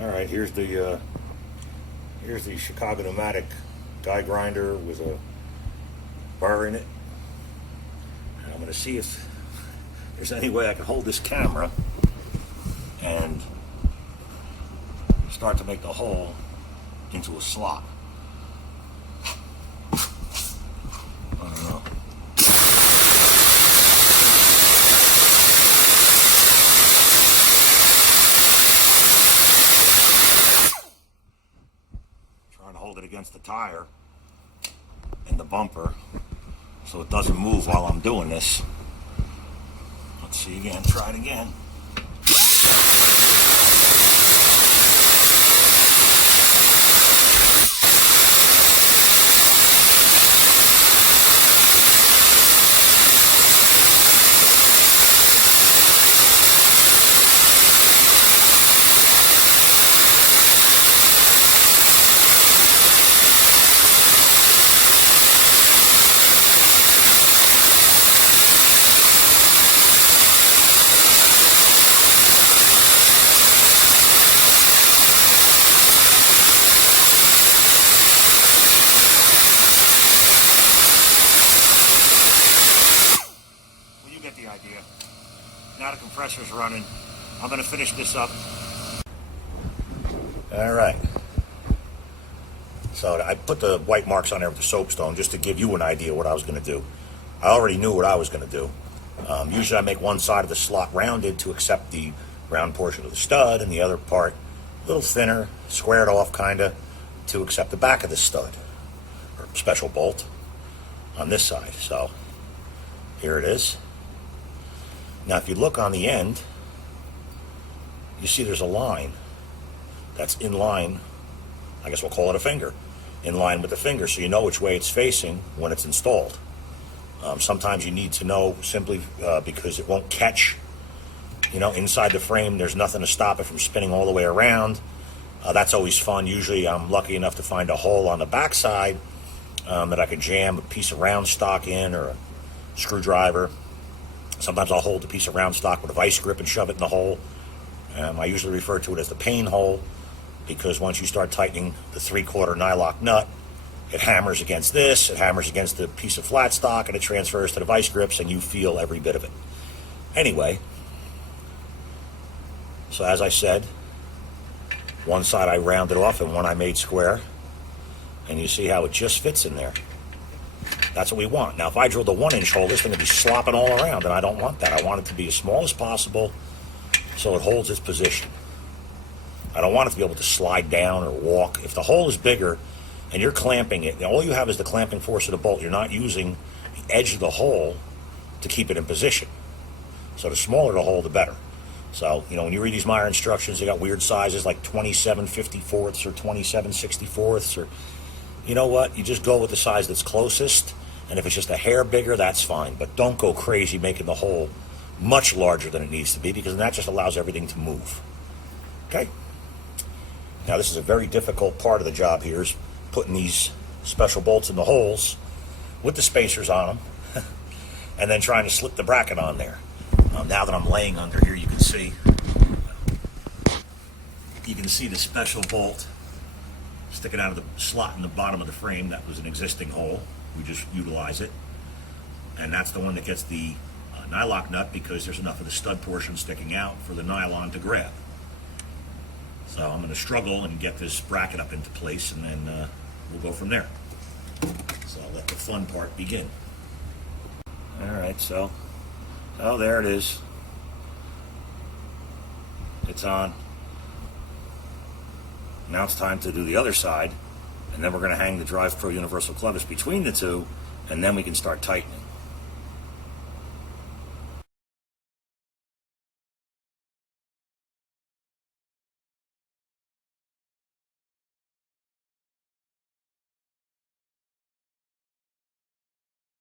All right, here's the Chicago pneumatic die grinder with a bar in it. And I'm going to see if there's any way I can hold this camera and start to make the hole into a slot. I don't know. Trying to hold it against the tire and the bumper so it doesn't move while I'm doing this. Let's see again, try it again. The idea. Now the compressor's running. I'm going to finish this up. All right. So I put the white marks on there with the soapstone just to give you an idea what I was going to do. I already knew what I was going to do. Usually I make one side of the slot rounded to accept the round portion of the stud, and the other part a little thinner, squared off kind of, to accept the back of the stud, or special bolt on this side. So here it is. Now if you look on the end, you see there's a line that's in line, I guess we'll call it a finger, in line with the finger, so you know which way it's facing when it's installed. Sometimes you need to know simply because it won't catch, inside the frame. There's nothing to stop it from spinning all the way around. That's always fun. Usually I'm lucky enough to find a hole on the back side that I can jam a piece of round stock in, or a screwdriver. Sometimes I'll hold a piece of round stock with a vice grip and shove it in the hole. I usually refer to it as the pain hole, because once you start tightening the 3/4 nylock nut, it hammers against this, it hammers against the piece of flat stock, and it transfers to the vice grips, and you feel every bit of it. Anyway, so as I said, one side I rounded off and one I made square, and you see how it just fits in there. That's what we want. Now, if I drilled a 1-inch hole, this thing would be slopping all around, and I don't want that. I want it to be as small as possible so it holds its position. I don't want it to be able to slide down or walk. If the hole is bigger and you're clamping it, all you have is the clamping force of the bolt. You're not using the edge of the hole to keep it in position. So the smaller the hole, the better. So, when you read these Meyer instructions, they got weird sizes like 27/54ths or 27/64ths, or you know what? You just go with the size that's closest, and if it's just a hair bigger, that's fine. But don't go crazy making the hole much larger than it needs to be, because that just allows everything to move. Okay? Now, this is a very difficult part of the job here, is putting these special bolts in the holes with the spacers on them, and then trying to slip the bracket on there. Now that I'm laying under here, you can see the special bolt sticking out of the slot in the bottom of the frame. That was an existing hole. We just utilize it. And that's the one that gets the nylock nut, because there's enough of the stud portion sticking out for the nylon to grab. So I'm going to struggle and get this bracket up into place, and then we'll go from there. So I'll let the fun part begin. Alright, so there it is. It's on. Now it's time to do the other side, and then we're going to hang the Drive Pro Universal Clevis between the two, and then we can start tightening.